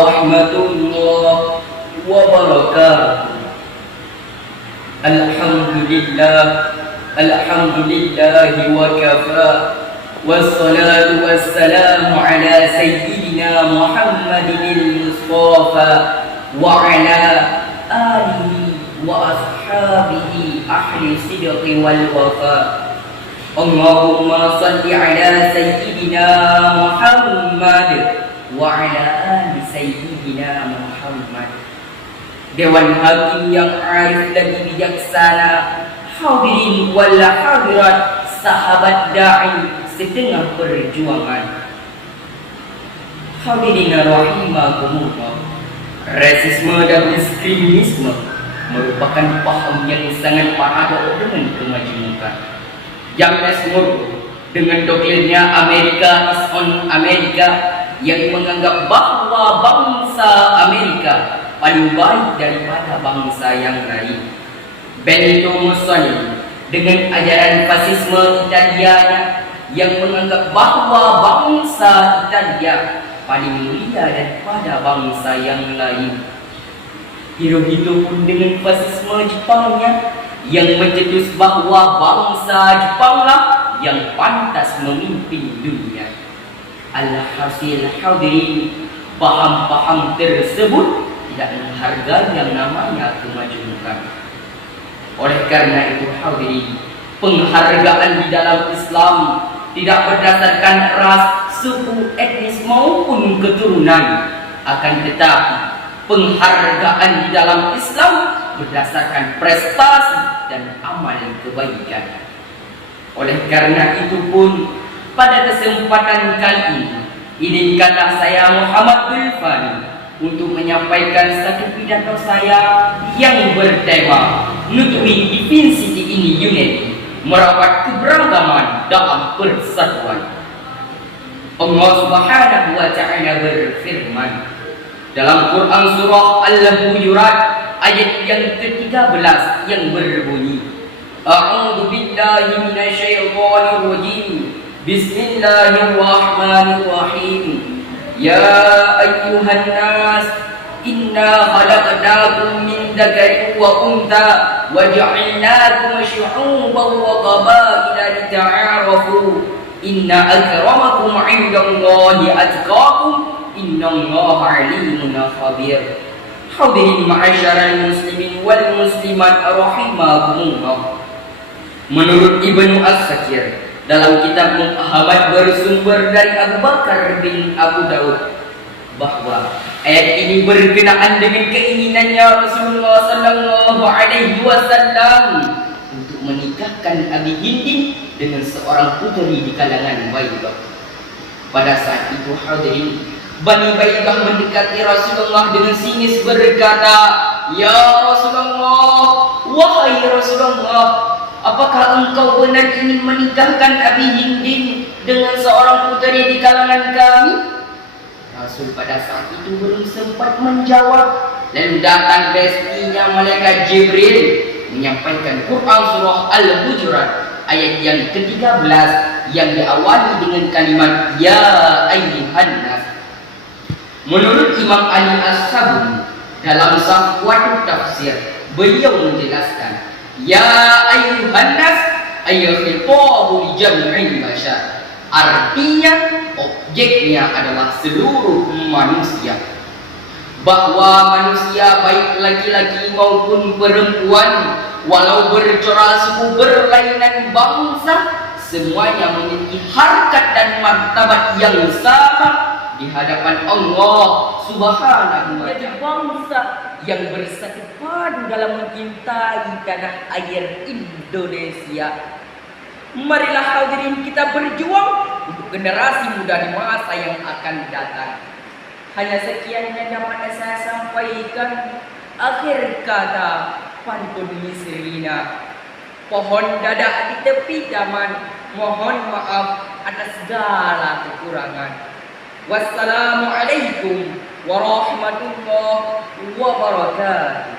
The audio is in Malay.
warahmatullahi wabarakatuh. Alhamdulillahi wa kafa, wassalatu wassalamu ala sayyidina Muhammadinil Mustafa wa ala alihi wa ashabihi ahli sidqi wal wafa. Allahumma salli ala sayyidina Muhammad wa ala ali sayyidina Muhammad. Dewan Hakim yang arif lagi bijaksana, hadirin wal hadirat, sahabat da'i setengah perjuangan. Hadirin rahimakumullah, rasisme dan diskriminisme merupakan paham yang sangat paradok dengan kemajuan. James Monroe dengan doktrinnya Amerika is on America yang menganggap bahwa bangsa Amerika paling baik daripada bangsa yang lain. Benito Mussolini dengan ajaran fasisme Italia yang menganggap bahwa bangsa Italia paling mulia daripada bangsa yang lain. Hirohito pun dengan fasisme Jepangnya yang mencetus bahwa bangsa Jepanglah yang pantas memimpin dunia. Alhasil hadirin, paham-paham tersebut tidak menghargai yang namanya kemajuan. Oleh karena itu hadirin, penghargaan di dalam Islam tidak berdasarkan ras, suku, etnis maupun keturunan. Akan tetapi penghargaan di dalam Islam berdasarkan prestasi dan amal kebaikan. Oleh karena itu pun pada kesempatan kali ini izinkanlah saya Muhammad Zulfan untuk menyampaikan satu pidato saya yang bertema Nurturing Diversity in Unity, merawat keberagaman dalam persatuan. Allah Subhanahu wa Ta'ala berfirman dalam Quran surah Al-Hujurat ayat yang ke-13 yang berbunyi, A'udzu billahi minasyaitonir rajim. Bismillahirrahmanirrahim. Ya ayyuhan nas, inna khalaqnakum min dzakarin wa untha wa ja'alnakum syu'uban wa qabaila lita'arafu. Inna akramakum 'indallahi atqakum. Innallaha 'alimun khabir. Hadirin ma'asyiral muslimin wal muslimat rahimakumullah. Menurut Ibnu As-Sakir dalam kitab Muhammad bersumber dari Abu Bakar bin Abu Daud bahwa ayat ini berkenaan dengan keinginannya Rasulullah sallallahu alaihi wasallam untuk menikahkan Abi Hindin dengan seorang puteri di kalangan Baidah. Pada saat itu hadirin, Bani Baidah mendekati Rasulullah dengan sinis berkata, "Ya Rasulullah, wahai Rasulullah, apakah engkau benar ingin menikahkan Abi Hindin dengan seorang puteri di kalangan kami?" Rasul pada saat itu belum sempat menjawab. Lalu datang bestinya malaikat Jibril menyampaikan Quran surah Al-Hujurat ayat yang ke-13 yang diawali dengan kalimat Ya ayyuhan nas. Menurut Imam Ali As-Sabuni dalam Safwatut Tafsir, beliau menjelaskan Ya ayyuhan nas ayyuhitahu jam'il bashar. Artinya objeknya adalah seluruh manusia, bahwa manusia baik laki-laki maupun perempuan, walau bercorak suku berlainan bangsa, semuanya memiliki harkat dan martabat yang sama di hadapan Allah Subhanahu wa Ta'ala. Bangsa yang bersatu padu dalam mencintai tanah air Indonesia. Marilah hadirin kita berjuang untuk generasi muda di masa yang akan datang. Hanya sekian yang dapat saya sampaikan. Akhir kata pantun Misrina, pohon dadah di tepi taman, mohon maaf atas segala kekurangan. Wassalamualaikum warahmatullahi wabarakatuh.